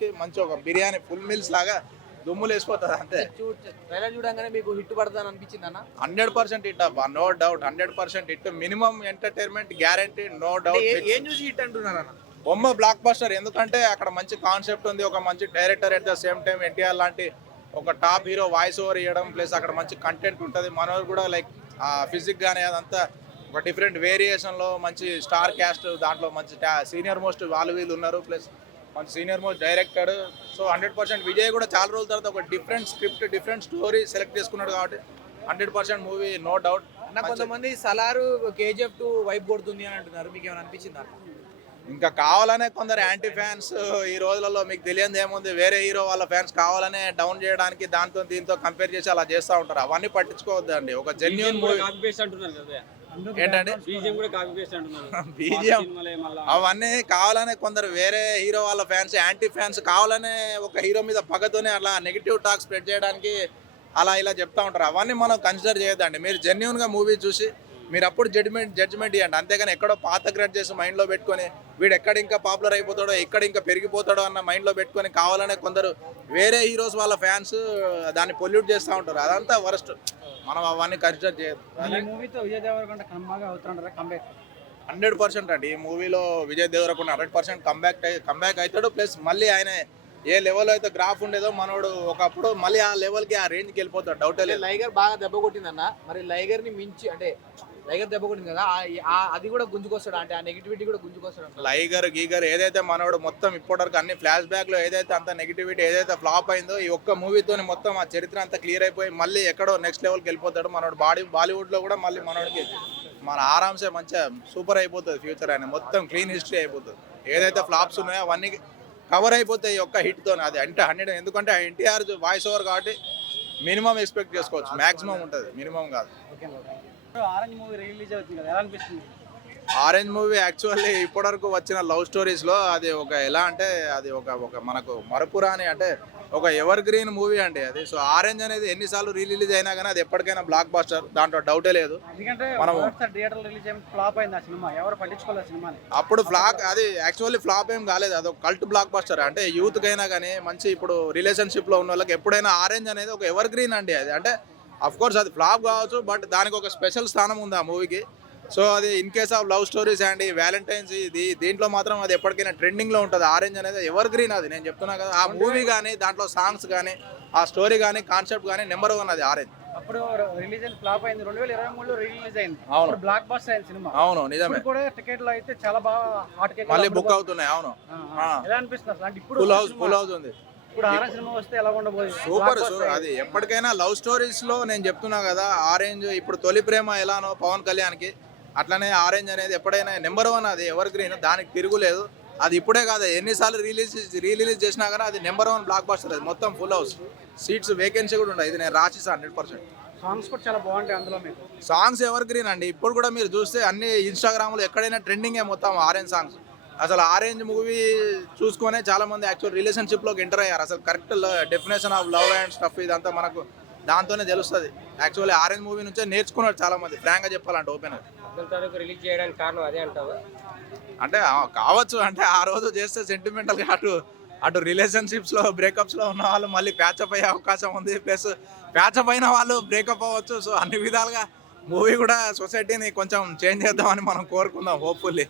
కి మంచి ఒక బిర్యానీ ఫుల్ మీల్స్ లాగా దుమ్ములు వేసిపోతుంది అంతే. ట్రైలర్ చూడంగానే మీకు హిట్ పడుతుంది అనిపించింది అన్న? 100% హిట్ అబ్బా, no doubt. 100% hit, minimum entertainment guarantee, no doubt. ఏం చూసి హిట్ అంటున్నారు అన్న? బొమ్మ బ్లాక్ బస్టర్, ఎందుకంటే అక్కడ మంచి కాన్సెప్ట్ ఉంది, ఒక మంచి director, at the same time NTR లాంటి ఒక టాప్ హీరో వాయిస్ ఓవర్ ఇవ్వడం, ప్లస్ అక్కడ మంచి కంటెంట్ ఉంటుంది. మనోరు కూడా లైక్ ఫిజిక్ కానీ అదంతా ఒక డిఫరెంట్ వేరియేషన్లో మంచి స్టార్ క్యాస్ట్, దాంట్లో మంచి సీనియర్ మోస్ట్ వాళ్ళు వీళ్ళు ఉన్నారు, ప్లస్ మంచి senior most director. So 100% Vijay కూడా చాలా రోజుల తర్వాత ఒక different script, different story select చేసుకున్నాడు కాబట్టి 100% మూవీ, నో డౌట్. అన్న కొంతమంది సలారు KGF 2 వైపు కొడుతుంది అని అంటున్నారు, మీకు ఏమైనా అనిపించిందా? ఇంకా కావాలనే కొందరు యాంటీ ఫ్యాన్స్ ఈ రోజులలో, మీకు తెలియదు ఏముంది, వేరే హీరో వాళ్ళ ఫ్యాన్స్ కావాలనే డౌన్ చేయడానికి దాంతో దీంతో కంపేర్ చేసి అలా చేస్తూ ఉంటారు. అవన్నీ పట్టించుకోవద్దు అండి. ఒక జెన్యూన్ మూవీ ఏంటంటే బీజిఎం అవన్నీ కావాలనే కొందరు వేరే హీరో వాళ్ళ ఫ్యాన్స్, యాంటీ ఫ్యాన్స్ కావాలనే ఒక హీరో మీద పగతోనే అలా నెగిటివ్ టాక్ స్ప్రెడ్ చేయడానికి అలా ఇలా చెప్తా ఉంటారు. అవన్నీ మనం కన్సిడర్ చేయొద్దండి. మీరు జెన్యూన్గా మూవీ చూసి మీరు అప్పుడు జడ్జ్మెంట్ ఇవ్వండి. అంతేగాని ఎక్కడో పాత గ్రేడ్ చేసి మైండ్లో పెట్టుకొని వీడు ఎక్కడ ఇంకా పాపులర్ అయిపోతాడో, ఎక్కడ ఇంకా పెరిగిపోతాడో అన్న మైండ్లో పెట్టుకొని కావాలనే కొందరు వేరే హీరోస్ వాళ్ళ ఫ్యాన్స్ దాన్ని పొల్యూట్ చేస్తూ ఉంటారు. అదంతా వరస్ట్. మనం అవన్నీ కన్సిడర్ చేయదు. 100% అండి. ఈ మూవీలో విజయ్ దేవరకొండ 100% కంబ్యాక్ అవుతాడు. ప్లస్ మళ్ళీ ఆయన ఏ లెవెల్ అయితే గ్రాఫ్ ఉండేదో మనోడు ఒకప్పుడు మళ్ళీ ఆ లెవెల్కి, ఆ రేంజ్కి వెళ్ళిపోతాడు, డౌట్ లేదు. లైగర్ బాగా దెబ్బ కొట్టిందన్న, మరి లైగర్ని మించి అంటే లైగర్ దెబ్బ కొట్టింది కదా, అది కూడా గుంజుకొస్తాడు అంటే ఆ నెగిటివిటీ కూడా గుంజుకొస్తాడు. లైగర్ గీగర్ ఏదైతే మనోడు మొత్తం ఇప్పటివరకు అన్ని ఫ్లాష్ బ్యాక్ లో ఏదైతే అంత నెగిటివిటీ ఏదైతే ఫ్లాప్ అయిందో, ఈ ఒక్క మూవీతో మొత్తం ఆ చరిత్ర అంతా క్లియర్ అయిపోయి మళ్ళీ ఎక్కడో నెక్స్ట్ లెవెల్కి వెళ్ళిపోతాడు మనోడు. బాలీవుడ్ లో కూడా మళ్ళీ మనోడికి మన ఆరామ్సే మంచిగా సూపర్ అయిపోతుంది ఫ్యూచర్. ఆయన మొత్తం క్లీన్ హిస్టరీ అయిపోతుంది. ఏదైతే ఫ్లాప్స్ ఉన్నాయో అవన్నీ కవర్ అయిపోతాయి ఈ ఒక్క హిట్ తోనే. అది అంటే 100, ఎందుకంటే ఎన్టీఆర్ వాయిస్ ఓవర్ కాబట్టి మినిమం ఎక్స్పెక్ట్ చేసుకోవచ్చు, మాక్సిమం ఉంటుంది, మినిమం కాదు. ఆరెంజ్ మూవీ రిలీజ్ అవుతుంది కదా, ఎలా అనిపిస్తుంది? ఆరెంజ్ మూవీ యాక్చువల్లీ ఇప్పటివరకు వచ్చిన లవ్ స్టోరీస్లో అది ఒక ఎలా అంటే అది ఒక మనకు మరపురాని, అంటే ఒక ఎవర్ గ్రీన్ మూవీ అండి అది. సో ఆరెంజ్ అనేది ఎన్నిసార్లు రిలీజ్ అయినా కానీ అది ఎప్పటికైనా బ్లాక్ బస్టర్, దాంట్లో డౌటే లేదు. మనం ఫ్లాప్ అయింది ఆ సినిమా, ఎవరు పట్టించుకోలేదు సినిమాని. అప్పుడు ఫ్లాప్, అది యాక్చువల్లీ ఫ్లాప్ ఏం కాలేదు, అది ఒక కల్ట్ బ్లాక్ బస్టర్. అంటే యూత్కైనా కానీ మంచి ఇప్పుడు రిలేషన్షిప్లో ఉన్న వాళ్ళకి ఎప్పుడైనా ఆరెంజ్ అనేది ఒక ఎవర్ గ్రీన్ అండి అది. అంటే అఫ్ కోర్స్ అది ఫ్లాప్ కావచ్చు, బట్ దానికి ఒక స్పెషల్ స్థానం ఉంది ఆ మూవీకి. సో అది in case of love stories and Valentine's దీంట్లో మాత్రం అది ఎప్పటికైనా ట్రెండింగ్లో ఉంటుంది. ఆరెంజ్ అనేది ఎవర్ గ్రీన్, అది నేను చెప్తున్నా కదా. ఆ మూవీ కానీ దాంట్లో సాంగ్స్ కానీ ఆ స్టోరీ కానీ కాన్సెప్ట్ కానీ నెంబర్ 1 అది ఆరెంజ్. అప్పుడు రిలీజ్ ఫ్లాప్ అయింది, 2023లో రిలీజ్ అయింది. అవును, బ్లాక్ బస్టర్ అయింది సినిమా. అవును నిజమే. కూడా టికెట్లు అయితే చాలా బాగా మళ్ళీ బుక్ అవుతున్నాయి. అవును, ఎలా అనిపిస్తుంది అంటే ఇప్పుడు ఫుల్ హౌస్ ఉంది. ఇప్పుడు ఆరెంజ్ సినిమా వస్తే ఎలా ఉండబోతుంది? సూపర్. అది ఎప్పటికైనా లవ్ స్టోరీస్ లో నేను చెప్తున్నా కదా, ఆరెంజ్ ఇప్పుడు తొలి ప్రేమ ఎలానో పవన్ కళ్యాణ్కి, అట్లనే ఆరెంజ్ అనేది ఎప్పుడైనా నెంబర్ 1, అది ఎవర్ గ్రీన్, దానికి తిరుగులేదు. అది ఇప్పుడే కాదు, ఎన్నిసార్లు రిలీజ్ చేసినా కానీ అది నెంబర్ 1 బ్లాక్ బస్టర్. అది మొత్తం ఫుల్ హౌస్, సీట్స్ వేకెన్సీ కూడా ఉండదు. ఇది నేను రాసిస్తా 100%. సాంగ్స్ కూడా చాలా బాగుంటాయి అందులో. మీకు సాంగ్స్ ఎవర్ గ్రీన్ అండి. ఇప్పుడు కూడా మీరు చూస్తే అన్ని ఇన్స్టాగ్రామ్లో ఎక్కడైనా ట్రెండింగే మొత్తం ఆరెంజ్ సాంగ్స్. అసలు ఆరెంజ్ మూవీ చూసుకొనే చాలా మంది యాక్చువల్ రిలేషన్షిప్లోకి ఎంటర్ అయ్యారు. అసలు correct definition of love and stuff ఇదంతా మనకు దాంతోనే తెలుస్తుంది. యాక్చువల్లీ ఆరెంజ్ మూవీ నుంచే నేర్చుకున్నారు చాలా మంది, ఫ్రాంక్గా చెప్పాలంటే ఓపెన్. రిలీజ్ చేయడానికి కారణం అదే అంటావా? అంటే కావచ్చు, అంటే ఆ రోజు చేస్తే సెంటిమెంటల్గా అటు రిలేషన్షిప్స్లో బ్రేకప్స్లో ఉన్న వాళ్ళు మళ్ళీ ప్యాచప్ అయ్యే అవకాశం ఉంది, ప్లస్ ప్యాచప్ అయిన వాళ్ళు బ్రేకప్ అవ్వచ్చు. సో అన్ని విధాలుగా మూవీ కూడా సొసైటీని కొంచెం చేంజ్ చేద్దామని మనం కోరుకుందాం, హోప్ఫుల్లీ.